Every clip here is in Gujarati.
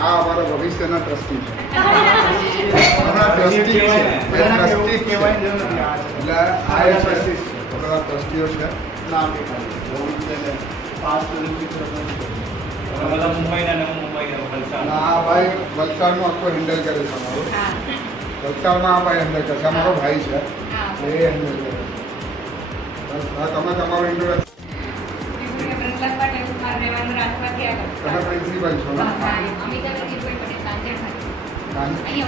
આ અમારા ભવિષ્યના ટ્રસ્ટી છે. અમારા ટ્રસ્ટી છે. ટ્રસ્ટી કહેવાય એટલે આ એ બધા ટ્રસ્ટીઓ છે. આ ભાઈ વલસાડનું આખું હેન્ડલ કરે છે અમારું. વલસાડમાં આ ભાઈ હેન્ડલ કરે છે. અમારો ભાઈ છે એ હેન્ડલ કરે છે. બસ હા તમે તમારું ઇન્ટ્રોડક્શન. તમે પ્રિન્સિપલ છો ને?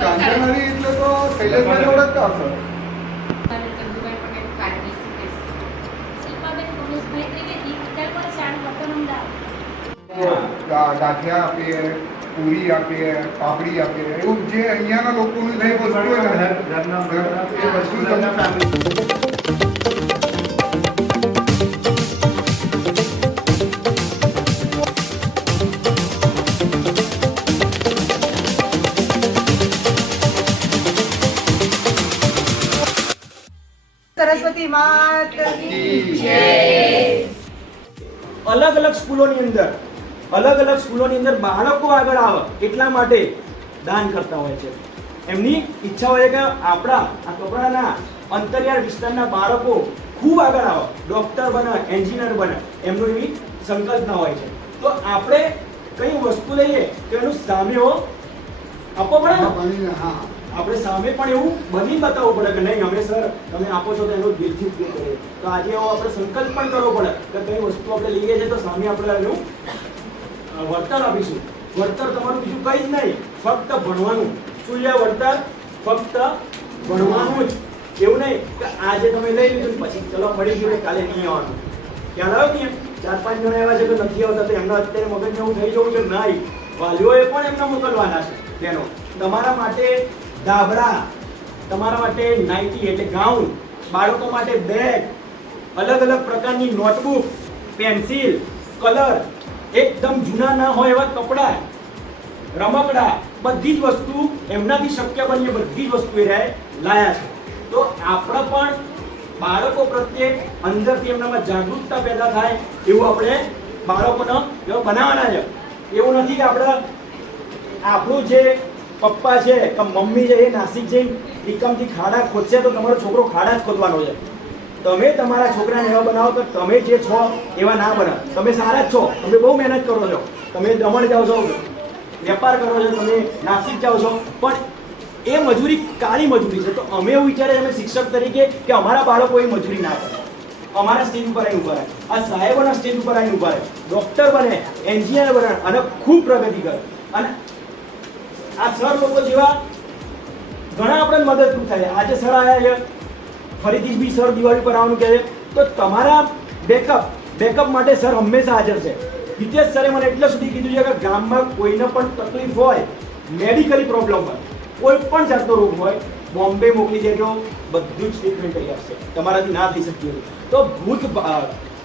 કાંચનહરી એટલે તો શૈલેષભાઈ ઓળખતા હશો. ગાંઠિયા આપીએ, પૂરી આપીએ, પાપડી આપીએ, એવું જે અહીંયાના લોકોની જે વસ્તુ હોય ને એ વસ્તુ તમને ફેમિલી. સરસ્વતી માતા કી જય. અલગ અલગ સ્કૂલોની અંદર બાળકો આગળ આવે એટલા માટે દાન કરતા હોય છે. એમની ઈચ્છા હોય કે આપણા આ કપડાના અંતરિયાળ વિસ્તારના બાળકો ખૂબ આગળ આવે, ડૉક્ટર બને, એન્જિનિયર બને, એમનો એવી સંકલ્પના હોય છે. તો આપણે કઈ વસ્તુ લઈએ તો એનું સામે આપવો પડે ને. હા, આપણે સામે પણ એવું બની બતાવવું પડે કે નહીં અમે સર તમે આપો છો તો એનો દિલથી ઉપયોગ કરીએ. તો આજે એવો આપણે સંકલ્પ પણ કરવો પડે કે કઈ વસ્તુ આપણે લઈએ છીએ તો સામે આપણે એનું વળતર આપીશું. વળતર તમારું બીજું કંઈ જ નહીં, ફક્ત ભણવાનું. શું છે વળતર? ફક્ત ભણવાનું જ. એવું નહીં કે આજે તમે લઈ લીધું પછી ચલો મળી ગયું કાલે નહીં આવવાનું. ખ્યાલ આવ્યો નહીં? 4-5 જણા એવા છે કે નથી આવતા તો એમના અત્યારે મગજને એવું થઈ જવું કે નહીં, વાલીઓએ પણ એમને મોકલવાના છે. તેનો તમારા માટે ધાબળા, તમારા માટે નાઇટી એટલે ગાઉન, બાળકો માટે બેગ, અલગ અલગ પ્રકારની નોટબુક, પેન્સિલ, કલર, એકદમ જૂના ના હોય એવા કપડાં, રમકડા, બધી જ વસ્તુ એમનાથી શક્ય બની બધી જ વસ્તુ એ લાયા છે. તો આપણે પણ બાળકો પ્રત્યે અંદરથી એમનામાં જાગૃતતા પેદા થાય એવું આપણે બાળકોને બનાવવાના છે. એવું નથી કે આપણે આપણું જે પપ્પા છે કે મમ્મી છે એ નાસિક જઈને ટીકમથી ખાડા ખોદશે તો તમારો છોકરો ખાડા જ ખોદવાનો છે. તમે તમારા છોકરાને એવા બનાવો કે તમે જે છો એવા ના બનાવો. તમે સારા જ છો, તમે બહુ મહેનત કરો છો, તમે દમણ જાઓ છો, વેપાર કરો છો, તમે નાસિક જાઓ છો, પણ એ મજૂરી કાળી મજૂરી છે. તો અમે એવું વિચારે અમે શિક્ષક તરીકે કે અમારા બાળકો એ મજૂરી ના કરે, અમારા સ્ટેજ ઉપર આવીને ઉભા રહે, આ સાહેબોના સ્ટેજ ઉપર આવીને ઉભા રહે, ડૉક્ટર બને, એન્જિનિયર બને અને ખૂબ પ્રગતિ કરે. અને આ સર લોકો જેવા ઘણા આપણે મદદરૂપ થાય. આજે સર આવ્યા છે, ફરીથી બી સર દિવાળી પર આવવાનું કહે છે, તો તમારા બેકઅપ માટે સર હંમેશા હાજર છે. હિતેશ સરે મને એટલે સુધી કીધું છે કે ગામમાં કોઈને પણ તકલીફ હોય, મેડિકલી પ્રોબ્લેમ હોય, કોઈ પણ જાતનો રોગ હોય, બોમ્બે મોકલી દેજો, બધું જ ટ્રીટમેન્ટ તૈયાર છે. તમારાથી ના થઈ શકતી હોય તો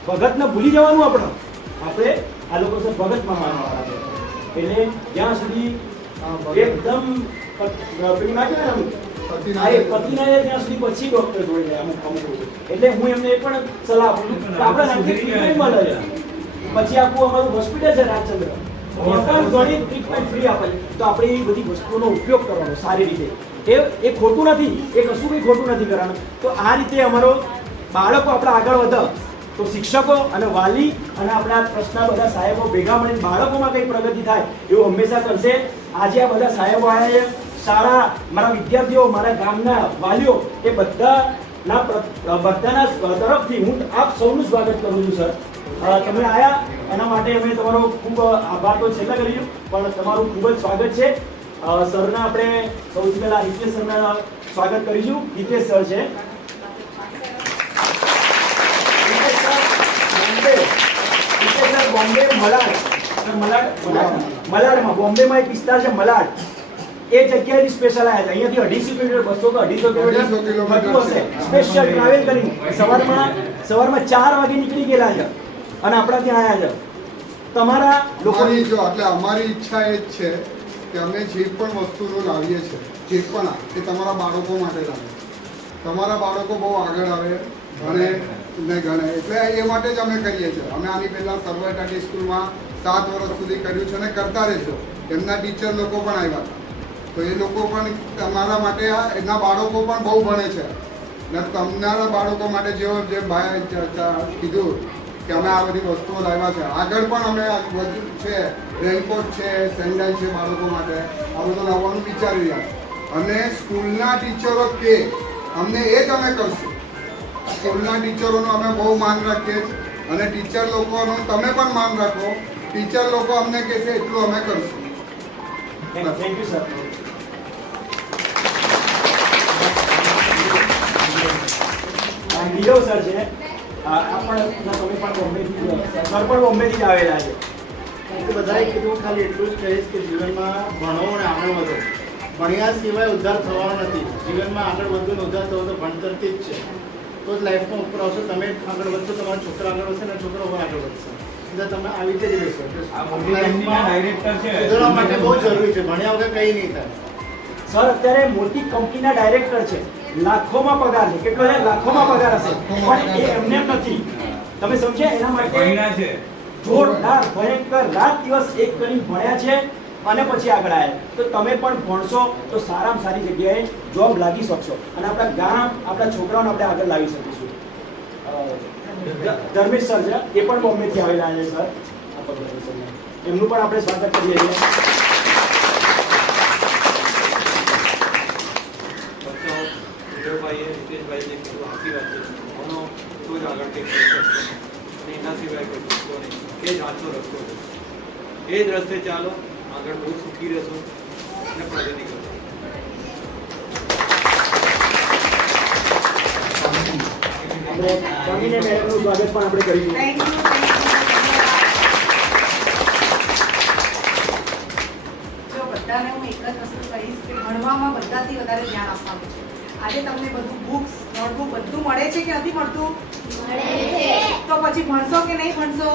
ભગતને ભૂલી જવાનું. આપણે આ લોકો સર ભગતમાં માનવાના છે. એટલે જ્યાં સુધી એકદમ પેલું ના કહેવાય ને પતિના ત્યાં સુધી પછી ડોક્ટર જોડે જાય અમુક. એટલે હું એમને એ પણ સલાહ આપું છું કે આપણે ટ્રીટમેન્ટ મળે છે. પછી આખું અમારું હોસ્પિટલ છે રાજચંદ્ર, ઘણી ટ્રીટમેન્ટ ફ્રી આપે છે. તો આપણે એ બધી વસ્તુઓનો ઉપયોગ કરવાનો સારી રીતે. એ ખોટું નથી, એ કશું કંઈ ખોટું નથી કરવાનું. તો આ રીતે અમારો બાળકો આપણે આગળ વધે તો શિક્ષકો અને વાલી અને આપણા ટ્રસ્ટના બધા સાહેબો ભેગા મળીને બાળકોમાં કંઈ પ્રગતિ થાય એવું હંમેશા કરશે. આજે આ બધા સાહેબો આવ્યા છે, શાળા, મારા વિદ્યાર્થીઓ, મારા ગામના વાલીઓ, એ બધાના તરફથી હું આપ સૌનું સ્વાગત કરું છું. સર તમે આવ્યા એના માટે અમે તમારો ખૂબ આભાર તો છેલ્લા કરીશું, પણ તમારું ખૂબ જ સ્વાગત છે. સરના આપણે સૌથી પહેલા હિતેશ સરના સ્વાગત કરીશું. હિતેશ સર છે બોમ્બે મલાડમાં બોમ્બેમાં એક વિસ્તાર છે મલાડ, એ જગ્યાએથી સ્પેશિયલ આવ્યા છે. અહીંયાથી 250 કિલોમીટર 200 કે 250 કિલોમીટર હશે સ્પેશિયલ ટ્રાવેલ કરીને સવારમાં 4 વાગે નીકળી ગયેલા છે અને આપણા ત્યાં આવ્યા છે. તમારા લોકોની જો એટલે અમારી ઈચ્છા એ જ છે કે અમે જે પણ વસ્તુઓ લાવીએ છીએ, જે પણ એ તમારા બાળકો માટે લાવીએ. તમારા બાળકો બહુ આગળ આવે, ભણે ને ગણે, એટલે એ માટે જ અમે કરીએ છીએ. અમે આની પહેલાં સર્વર ટાટી સ્કૂલમાં 7 વર્ષ સુધી કર્યું છે અને કરતા રહીશું. એમના ટીચર લોકો પણ આવ્યા હતા. તો એ લોકો પણ તમારા માટે એના બાળકો પણ બહુ ભણે છે ને તમારા બાળકો માટે જે ભાઈ કીધું કે અમે આ બધી વસ્તુઓ લાવ્યા છે. આગળ પણ અમે બધું છે, રેનકોટ છે, સેન્ડલ છે બાળકો માટે, આ બધું લાવવાનું વિચારી રહ્યા. અને સ્કૂલના ટીચરો કે અમને એ જ અમે કરશું. સ્કૂલના ટીચરોનું અમે બહુ માન રાખીએ અને ટીચર લોકોનું તમે પણ માન રાખો. ટીચર લોકો અમને કહેશે એટલું અમે કરશું. Thank you sir. Nirav sir છે, તમે પણ બોમ્બેથી સર પણ બોમ્બેથી જ આવેલા છે. બધાએ કીધું, ખાલી એટલું જ કહીશ કે જીવનમાં ભણો અને આગળ વધો. ભણ્યા સિવાય ઉદ્ધાર થવાનો નથી. જીવનમાં આગળ વધવું ઉદ્ધાર થવો તો ભણતરથી જ છે. તો જ લાઈફમાં ઉપર આવશો. તમે આગળ વધશો, તમારા છોકરા આગળ વધશે અને છોકરો પણ આગળ વધશે. એટલે તમે આવી રીતે જ રહેશો. સુધારવા માટે બહુ જરૂરી છે. ભણ્યા વગર કંઈ નહીં થાય. સર અત્યારે મોટી કંપનીના ડાયરેક્ટર છે, લાખોમાં પગાર છે. કેટલો છે? લાખોમાં પગાર હશે, પણ એ એમને એમ નથી. તમે સમજ્યા? એના માટે જોરદાર ભયંકર રાત દિવસ એક કરીને ભણ્યા છે અને પછી આગળ આવ્યા. તો તમે પણ ભણશો તો સારામાં સારી જગ્યાએ જોબ લાગી શકશો અને આપણા ગામ, આપણા છોકરાઓને આપણે આગળ લાવી શકીશું. ધર્મેશ સર છે, એ પણ બોમ્બેથી આવેલા છે સર. એમનું પણ આપણે સ્વાગત કરીએ છીએ. હિતેશભાઈએ કીધું સાચી વાત છે. ભણો તો જ આગળ કંઈક કરી શકશો અને એના સિવાય કંઈ શકશો નહીં. એ જ સાચો રસ્તો છે. એ જ રસ્તે ચાલો, આગળ બહુ સુખી રહેશો અને પ્રગતિ કરશો. સ્વામીને મેડમનું સ્વાગત પણ આપણે કરીશું. Thank you. જો બધાને હું એક જ વસ્તુ કહીશ કે ભણવામાં બધાથી વધારે ધ્યાન આપવાનું છે. આજે તમને બધું બુક્સ, નોટબુક બધું મળે છે કે નથી મળતું? તો પછી ભણશો કે નહીં ભણશો?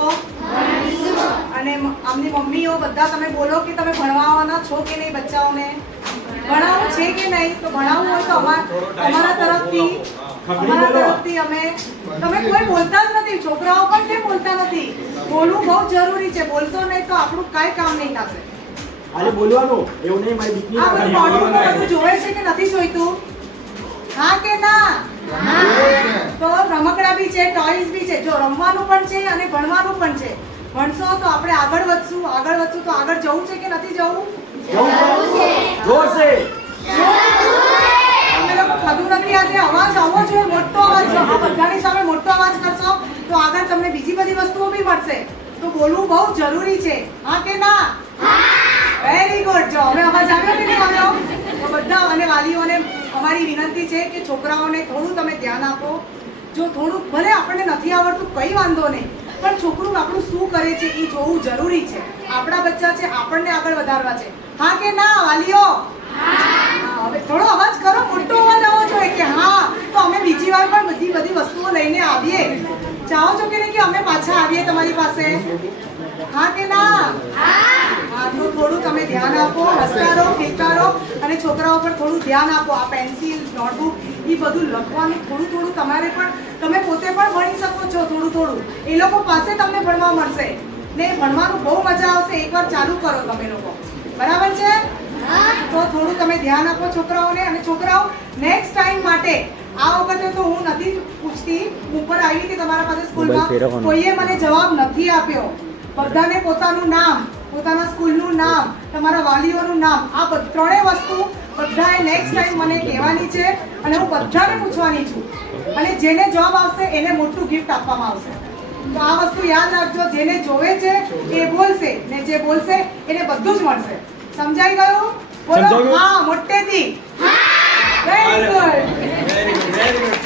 અને આમની મમ્મીઓ બધા તમે બોલો કે તમે ભણવાના છો કે નહીં બચ્ચાઓને? ભણાવવું છે કે નહીં? તો ભણાવવું હોય તો અમારા તરફથી અમે તમે કોઈ બોલતા જ નથી. છોકરાઓ પણ કેમ બોલતા નથી? બોલવું બહુ જરૂરી છે. બોલશો નહીં તો આપણું કાંઈ કામ નહીં થશે. આજે બોલવાનું એવું નહીં. મારી દીકરી આ બધું મોઢું બધું જોવે છે કે નથી જોઈતું? હા કે ના? તો રમકડા બી છે, ટોયઝ બી છે. જો રમવાનું પણ છે અને ભણવાનું પણ છે. ભણશો તો આપણે આગળ વધશું. આગળ વધશું તો આગળ જવું છે કે નથી જવું? જોર છે. તમે લોકો ખાધું નથી આજે? અવાજ આવવો જોઈએ, મોટો અવાજ. આ બધાની સામે મોટો અવાજ કરશો તો આગળ તમને બીજી બધી વસ્તુઓ બી મળશે. તો બોલવું બહુ જરૂરી છે. હા કે ના? Very good. જો હવે અવાજ આવ્યો કે નહીં આવ્યો? તો બધા અને વાલીઓને અમારી વિનંતી છે કે છોકરાઓને થોડું તમે ધ્યાન આપો. જો થોડું ભલે આપણને નથી આવડતું કંઈ વાંધો નહીં, પણ છોકરું આપણું શું કરે છે એ જોવું જરૂરી છે. આપણા બચ્ચા છે, આપણને આગળ વધારવા છે. હા કે ના વાલીઓ? હવે થોડો અવાજ કરો, મોટો અવાજ આવવો જોઈએ કે હા તો અમે બીજી વાર પણ બધી વસ્તુઓ લઈને આવીએ. ચાહો છો કે નહીં કે અમે પાછા આવીએ તમારી પાસે? હા કે ના? હા, તો થોડું તમે ધ્યાન આપો. હસતા રહો, ખેલતા રહો અને છોકરાઓ પર થોડું ધ્યાન આપો. આ પેન્સિલ, નોટબુક એ બધું લખવાનું થોડું તમારે પણ, તમે પોતે પણ ભણી શકો છો થોડું. એ લોકો પાસે તમને ભણવા મળશે ને ભણવાનું બહુ મજા આવશે. એકવાર ચાલુ કરો તમે લોકો. બરાબર છે? તો થોડું તમે ધ્યાન આપો છોકરાઓને. અને છોકરાઓ નેક્સ્ટ ટાઈમ માટે આ વખતે તો હું નથી પૂછતી, ઉપર આવી કે તમારા પાસે સ્કૂલમાં કોઈએ મને જવાબ નથી આપ્યો. બધાને પોતાનું નામ, પોતાના સ્કૂલનું નામ, તમારા વાલીઓનું નામ, આ ત્રણેય વસ્તુ બધાએ નેક્સ્ટ ટાઈમ મને કહેવાની છે અને હું બધાને પૂછવાની છું. અને જેને જવાબ આવશે એને મોટું ગિફ્ટ આપવામાં આવશે. તો આ વસ્તુ યાદ રાખજો. જેને જોવે છે એ બોલશે ને જે બોલશે એને બધું જ મળશે. સમજાઈ ગયું? બોલો હા મોટેથી. Very good. Very good, very good.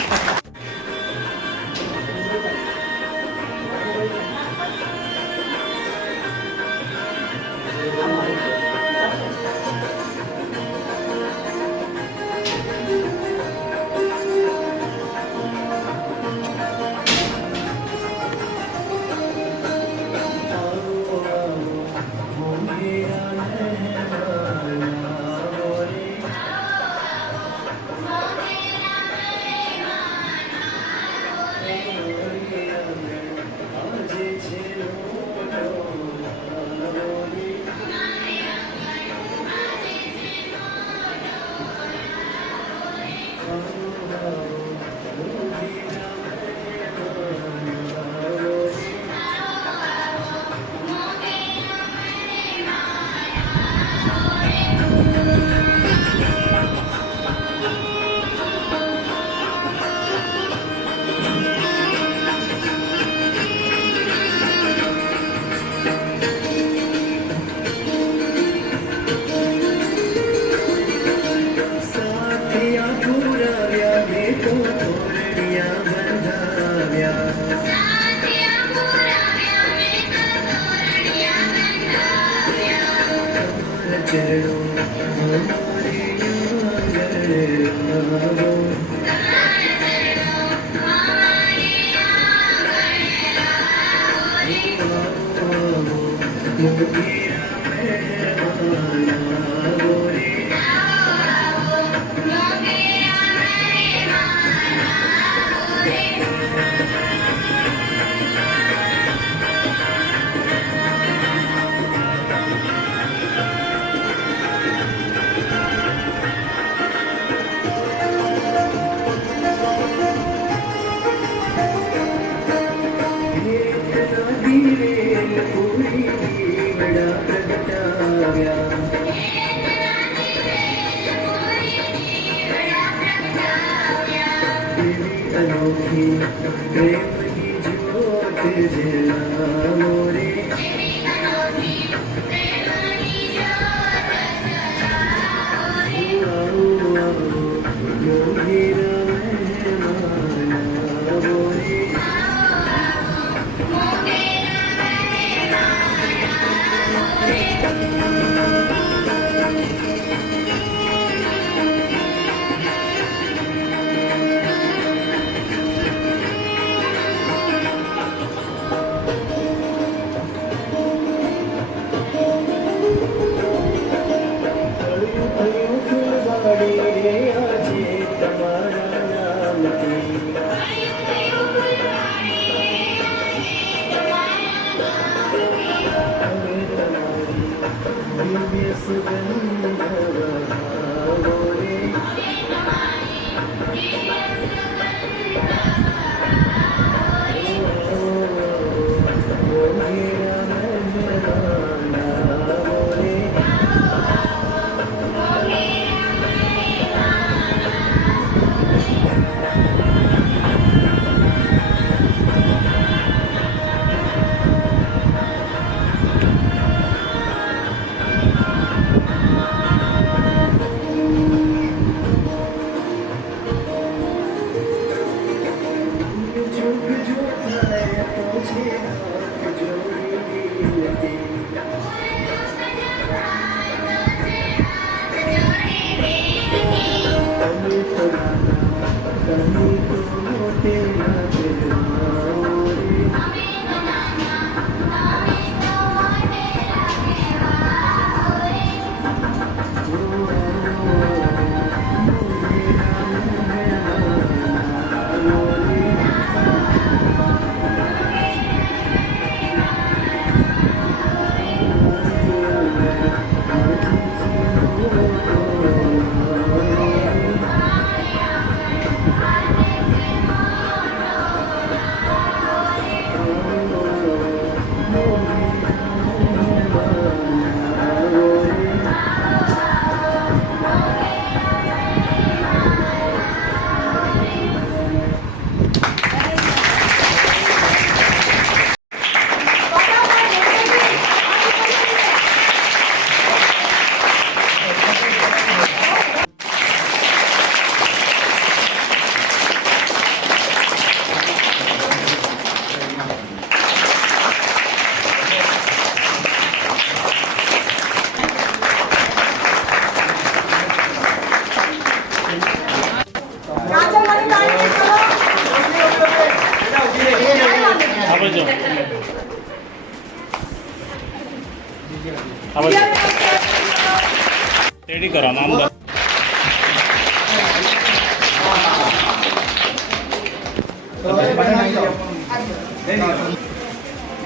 Ready કરો નામ દસ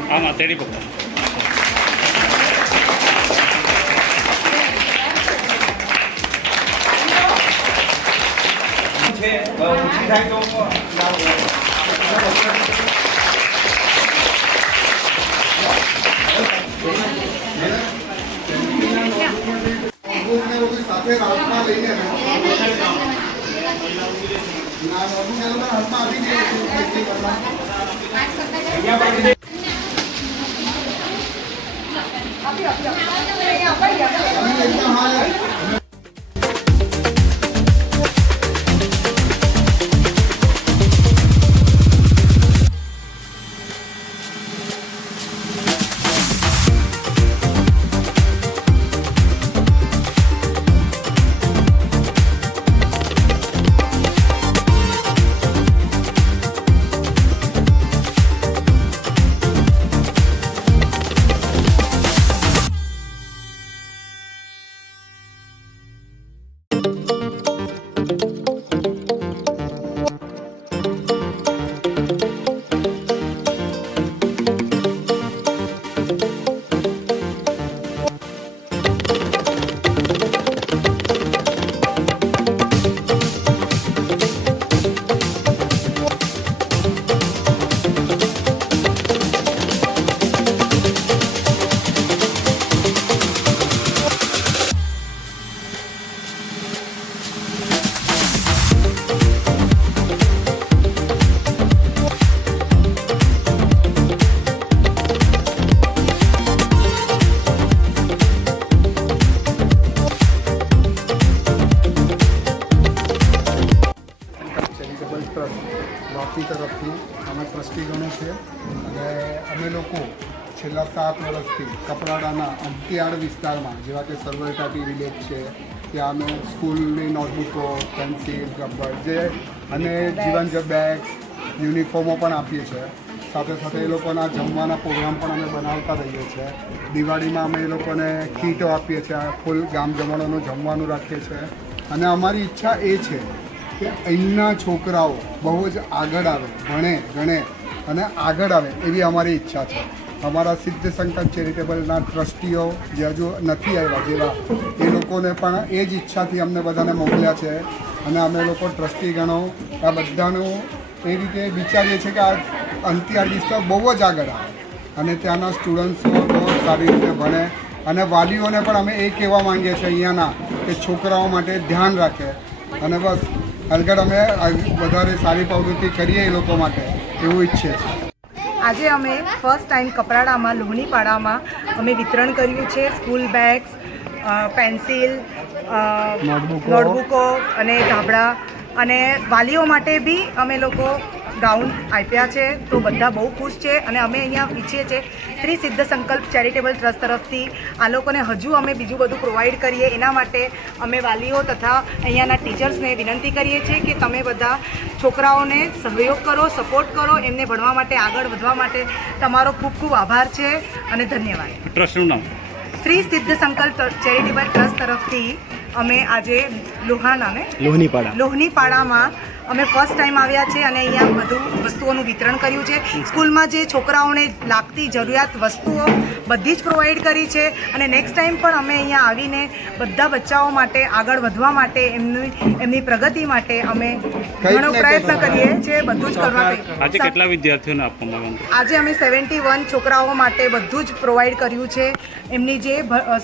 હા ના તેડી પકડો છે ઓછી થાય તો સાથે હાથમાં લઈને હાથમાં આપી દે ચેરિટેબલ ટ્રસ્ટ લોકી તરફથી અમે ટ્રસ્ટીગણો છે અને અમે લોકો છેલ્લા 7 વર્ષથી કપરાડાના અંતિયાળ વિસ્તારમાં જેવા કે સરવલટાટી વિલેજ છે ત્યાં અમે સ્કૂલની નોટબુકો પેન્સિલ રબર જે અને જીવન જ બેગ્સ યુનિફોર્મો પણ આપીએ છીએ. સાથે સાથે એ લોકોના જમવાના પ્રોગ્રામ પણ અમે બનાવતા રહીએ છીએ. દિવાળીમાં અમે એ લોકોને કીટો આપીએ છીએ, ફૂલ ગામ જમણોનું જમવાનું રાખીએ છીએ અને અમારી ઈચ્છા એ છે કે અહીંના છોકરાઓ બહુ જ આગળ આવે, ભણે ગણે અને આગળ આવે એવી અમારી ઈચ્છા છે. અમારા સિદ્ધ સંકલ્પ ચેરિટેબલના ટ્રસ્ટીઓ જે હજુ નથી આવ્યા જેવા એ લોકોને પણ એ જ ઈચ્છાથી અમને બધાને મોકલ્યા છે અને અમે લોકો ટ્રસ્ટીગણો આ બધાનું એ રીતે વિચારીએ છીએ કે આ અંતિયાળ વિસ્તાર બહુ જ આગળ આવે અને ત્યાંના સ્ટુડન્ટ્સો બહુ સારી રીતે ભણે અને વાલીઓને પણ અમે એ કહેવા માંગીએ છીએ અહીંયાના કે છોકરાઓ માટે ધ્યાન રાખે અને બસ આગળ અમે વધારે સારી પ્રવૃત્તિ કરીએ એ લોકો માટે એવું ઈચ્છીએ છીએ. આજે અમે ફર્સ્ટ ટાઈમ કપરાડામાં લોહણીપાડામાં અમે વિતરણ કર્યું છે સ્કૂલ બેગ્સ, પેન્સિલ, નોટબુકો અને ધાબળા અને વાલીઓ માટે બી અમે લોકો ગાઉન આપ્યા છે. તો બધા બહુ ખુશ છે અને અમે અહીંયા ઈચ્છીએ છીએ શ્રી સિદ્ધ સંકલ્પ ચેરિટેબલ ટ્રસ્ટ તરફથી આ લોકોને હજુ અમે બીજું બધું પ્રોવાઈડ કરીએ એના માટે અમે વાલીઓ તથા અહીંયાના ટીચર્સને વિનંતી કરીએ છીએ કે તમે બધા છોકરાઓને સહયોગ કરો, સપોર્ટ કરો, એમને ભણવા માટે આગળ વધવા માટે તમારો ખૂબ ખૂબ આભાર છે અને ધન્યવાદ. ટ્રસ્ટનું નામ શ્રી સિદ્ધ સંકલ્પ ચેરિટેબલ ટ્રસ્ટ તરફથી અમે આજે લોહણીપાડામાં અમે ફર્સ્ટ ટાઈમ આવ્યા છે અને અહીંયા બધું વસ્તુઓનું વિતરણ કર્યું છે. સ્કૂલમાં જે છોકરાઓને લાગતી જરૂરિયાત વસ્તુઓ બધી જ પ્રોવાઈડ કરી છે અને નેક્સ્ટ ટાઈમ પણ અમે અહીંયા આવીને બધા બચ્ચાઓ માટે આગળ વધવા માટે એમની પ્રગતિ માટે અમે ઘણો પ્રયત્ન કરીએ છીએ. બધું જ કરવા આજે કેટલા વિદ્યાર્થીઓને આપવામાં આવ્યું? આજે અમે 71 છોકરાઓ માટે બધું જ પ્રોવાઈડ કર્યું છે. એમની જે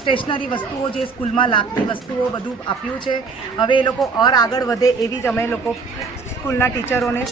સ્ટેશનરી વસ્તુઓ જે સ્કૂલમાં લાગતી વસ્તુઓ બધું આપ્યું છે. હવે એ લોકો ઓર આગળ વધે એવી જ અમે લોકો સ્કૂલના ટીચરોને